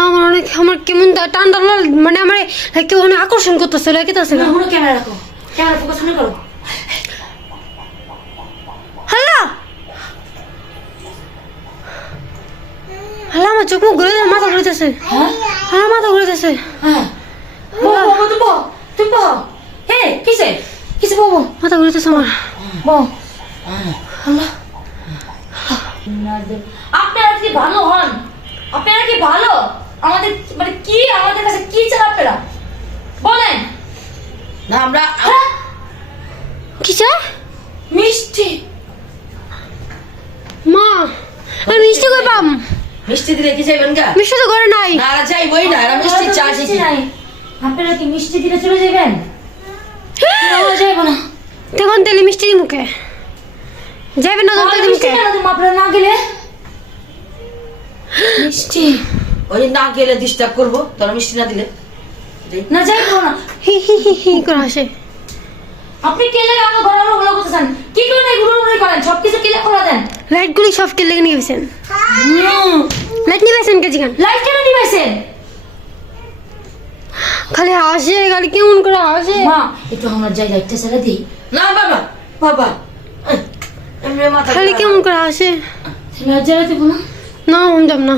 আমার অনেক আমার কেমন টান মানে আমার কেউ অনেক আকর্ষণ করতেছে লাগে তো তুমি এখনও ক্যামেরা রাখো। ক্যামেরা ফোকাস করো হ্যালো হ্যালো আমার চোখ মুখ ঘুরে মাথা ঘুরেছে হ্যাঁ? মাথা হ্যাঁ। মাথা আমার। আল্লাহ কি ভালো হন? আপনারা কি ভালো? আমাদের মানে কি আমাদের কাছে কি চান আপনারা? বলেন। না আমরা হ্যাঁ? কিসে মিষ্টি। মা আমি মিষ্টি কই পাম? মিষ্টি দিলে কি চাইবেন গা? মিষ্টি তো ঘরে নাই। না না চাইবই না এরা মিষ্টি চা শিখি। নাই। আপনারা কি মিষ্টি দিলে চলে যাবেন না যাইব না। তখন তেলে মিষ্টি মুখে যাবে না দরকার মিষ্টি মুখে কেন তুমি আপনারা না গেলে? মিষ্টি। ওই না গেলে ডিস্টার্ব করব তোরা মিষ্টি না দিলে। না যাইব না। হি হি হি হি করে আসে আপনি কেলে হলো করতেছেন কি করে করেন? সব কিছু কেলে খোলা দেন? লাইট গুলি সব কেলে নিয়ে গেছেন। লাইট নিয়ে গেছেন কে জিগান লাইট কেন নিবেছেন খালি হাসে খালি কেমন করে হাসে। মা একটু আমরা যাই লাইটটা ছেড়ে দিই। না বাবা বাবা। খালি কেমন করে হাসে। লাইট জ্বালা দিব না মন যাব না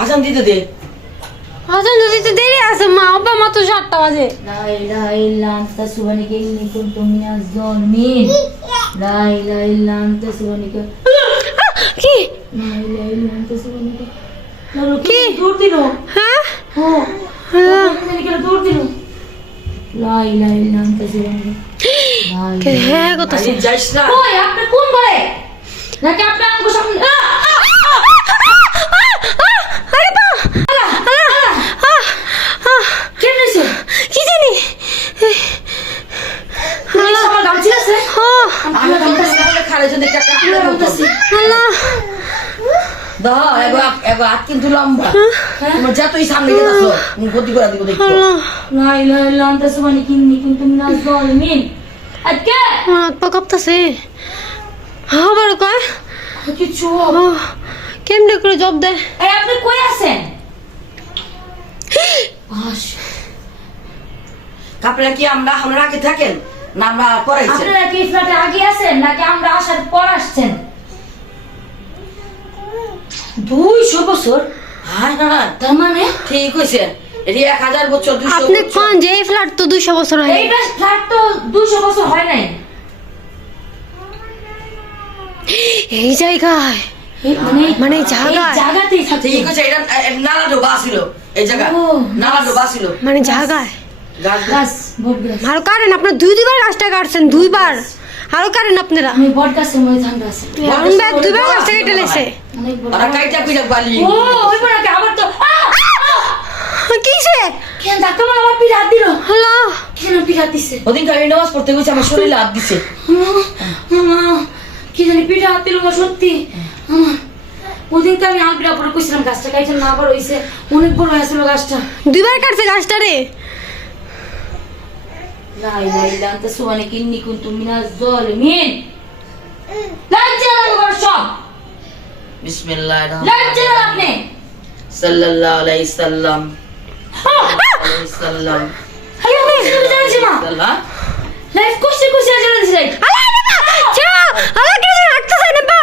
আজান দিতে দে। আজান দিতে দেরি আছে মা বাবা মা তো সাতটা বাজে। লা ইলাহা ইল্লা আনতা সুবহানাকা ইন্নী কুনতু মিনাজ জালিমিন লা ইলাহা ইল্লা আনতা সুবহানাকা কি? লা ইলাহা ইল্লা আনতা সুবহানাকা কি? দূর দিলো হ্যাঁ? হ্যাঁ। দূর দিলো লা ইলাহা ইল্লা আনতা সুবহানাকা হ্যাঁ কথা যাইছ না। ওই আপনি কোন বলে নাকি আপনি আমাকে সামনে আরে বা কেন হইছে কি জানি? আমার গামছি আছে। হ্যাঁ আমি তো যদি একটা কাটা আমরা আল্লাহ। দাও এগো আপ- হাত কিন্তু লম্বা। তোমার যতই সামনে গেছো তুমি ক্ষতি করে দিব দেখো লা ইলাহা ইল্লা আনতা সুবহানাকা ইন্নী কুনতু মিনাজ জালিমিন আজকে? হাত পা কাঁপতাছে। হ্যাঁ বড় কয়? কিছু। কেমনে করে জব দেয়? এই আপনি কই আছেন? আপনারা কি আমরা আমরা আগে থাকেন? না আমরা পড়াইছেন আপনারা কি ফ্ল্যাটে আগে আছেন নাকি আমরা আসার পর আসছেন? দুইশো বছর? হ্যাঁ না তার মানে? ঠিক হয়েছে এক হাজার বছর আপনি কোন যে এই ফ্ল্যাট তো দুইশো বছর হয় এইটা ফ্ল্যাট তো দুইশো বছর হয় নাই। এই জায়গায়? মানে মানে জায়গায়? জায়গাতেই থাকতে ঠিক আছে এটা নালা ডোবা ছিল এই জায়গা নালা ডোবা ছিল মানে জায়গায়? গাছ আরও কাটেন আপনার দুই দুইবার গাছটা কাটছেন দুইবার। আরও কাটেন আপনারা। আমি বট গাছের মধ্যে ব্যাগ দুইবার গাছটা কেটে লেছে। ওরা কাইটা পিটা বালি। ও ওই আবার তো! কিসে কেন আমার পিঠ হাত দিল? হ্যালো। কেন পিঠ দিছে? ওদিন আমি নামাজ পড়তে গেছি আমার শরীরে হাত দিছে। কি জানি পিঠা হাত দিল সত্যি ওদিনকে আমি আলপিটা পরে কইছিলাম গাছটা কাইছে না বড় হইছে অনেক বড় হয়েছিল গাছটা দুইবার কাটছে গাছটা রে লাই লাই লান্তা সুবানে কিন্নি কুন্তু মিনাজ জল মিন লাজ্জা লাগে বড় সব বিসমিল্লাহ লাজ্জা লাগে সাল্লাল্লাহু আলাইহি সাল্লাম সাল্লাম আরে আমি সুবিধা আছি মা লাইফ কোশ্চেন কোশ্চেন আছি লাইফ